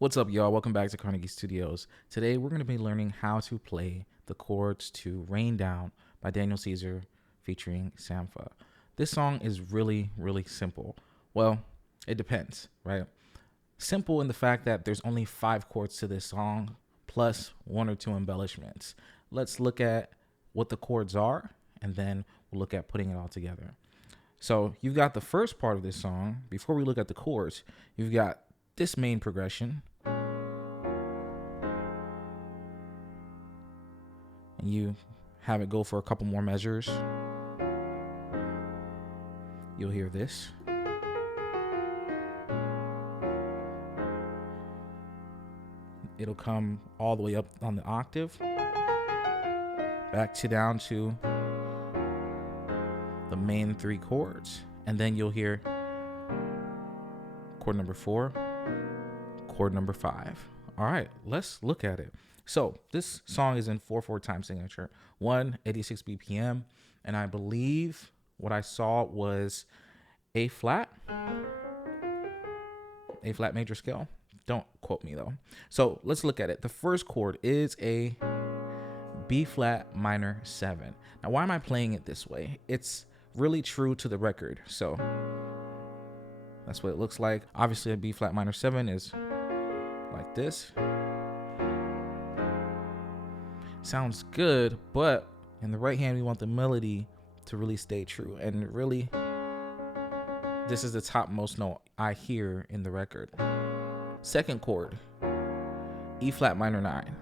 What's up, y'all? Welcome back to Carnegie Studios. Today, we're going to be learning how to play the chords to Rain Down by Daniel Caesar featuring Sampha. This song is really, really simple. Well, it depends, right? Simple in the fact that there's only 5 chords to this song, plus 1 or 2 embellishments. Let's look at what the chords are, and then we'll look at putting it all together. So you've got the first part of this song. Before we look at the chords, you've got this main progression, and you have it go for a couple more measures. You'll hear this. It'll come all the way up on the octave, back to down to the main 3 chords, and then you'll hear chord number 4, chord number 5. All right, let's look at it. So this song is in 4/4 time signature, 186 BPM, and I believe what I saw was A flat major scale. Don't quote me though. So let's look at it. The first chord is a B flat minor 7. Now, why am I playing it this way? It's really true to the record. So that's what it looks like. Obviously, a B flat minor 7 is like this. Sounds good, but in the right hand, we want the melody to really stay true. And really, this is the topmost note I hear in the record. Second chord, E flat minor 9.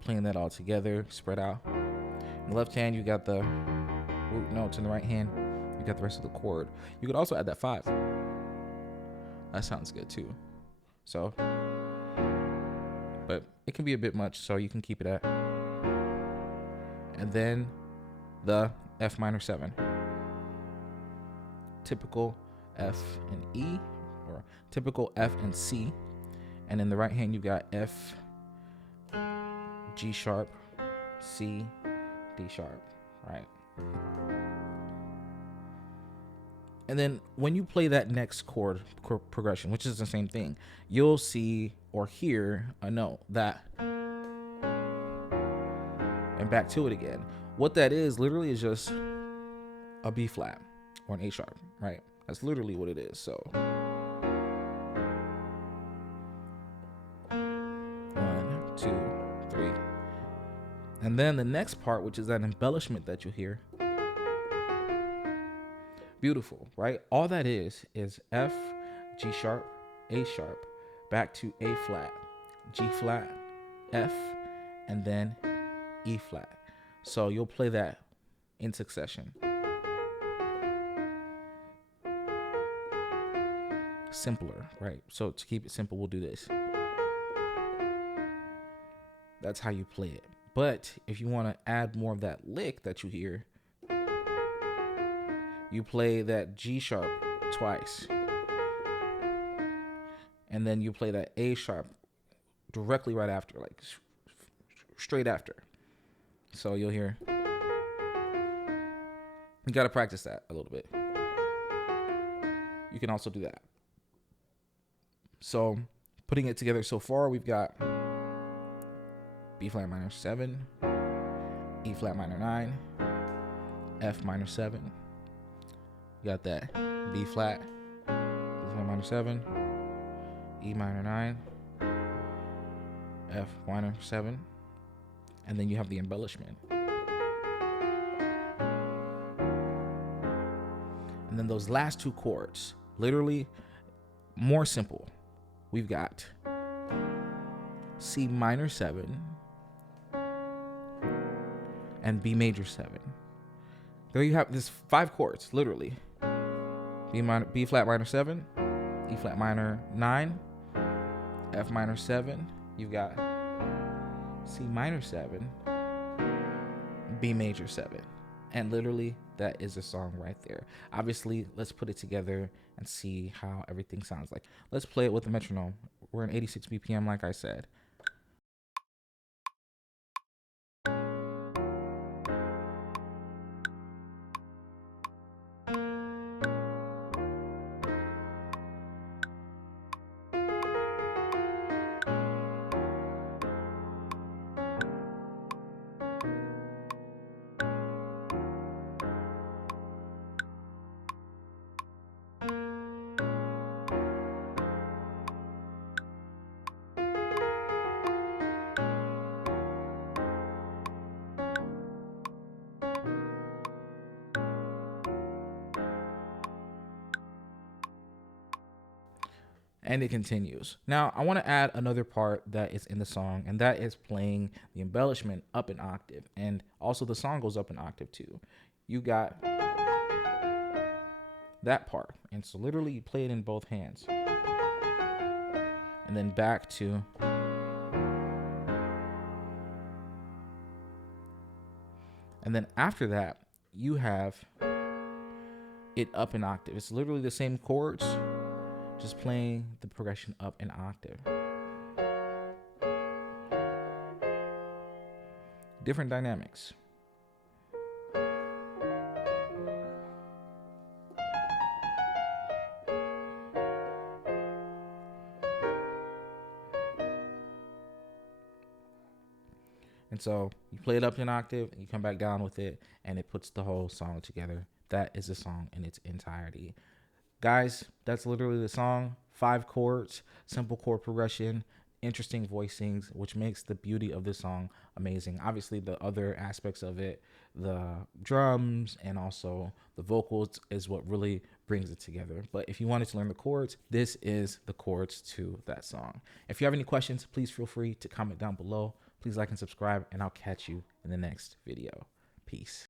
Playing that all together, spread out. In the left hand, you got the root notes. In the right hand, you got the rest of the chord. You could also add that 5. That sounds good too. So, but it can be a bit much, so you can keep it at. And then the F minor 7. Typical F and E, or typical F and C. And in the right hand, you got F, G sharp, C, D sharp, right? And then when you play that next chord progression, which is the same thing, you'll see or hear a note that, and back to it again. What that is literally is just a B flat or an A sharp, right? That's literally what it is. So 1, 2, 3. And then the next part, which is that embellishment that you hear. Beautiful, right? All that is F, G sharp, A sharp, back to A flat, G flat, F, and then E flat. So you'll play that in succession. Simpler, right? So to keep it simple, we'll do this. That's how you play it. But if you want to add more of that lick that you hear, you play that G sharp twice. And then you play that A sharp directly right after, like straight after. So you'll hear. You got to practice that a little bit. You can also do that. So putting it together so far, we've got B flat minor 7, E flat minor 9, F minor 7. You got that B flat minor 7, E minor 9, F minor 7, and then you have the embellishment. And then those last 2 chords, literally more simple. We've got C minor 7 and B major 7. There you have this 5 chords, literally. B flat minor 7, E flat minor 9, F minor 7. You've got C minor 7, B major 7. And literally, that is a song right there. Obviously, let's put it together and see how everything sounds like. Let's play it with the metronome. We're in 86 BPM, like I said. and it continues. Now, I want to add another part that is in the song, and that is playing the embellishment up an octave. And also, the song goes up an octave too. You got that part. And so, literally, you play it in both hands. And then back to. And then after that, you have it up an octave. It's literally the same chords, just playing the progression up an octave. Different dynamics. And so you play it up an octave, you come back down with it, and it puts the whole song together. That is the song in its entirety. Guys, that's literally the song. 5 chords, simple chord progression, interesting voicings, which makes the beauty of this song amazing. Obviously, the other aspects of it, the drums and also the vocals, is what really brings it together. But if you wanted to learn the chords, this is the chords to that song. If you have any questions, please feel free to comment down below. Please like and subscribe, and I'll catch you in the next video. Peace.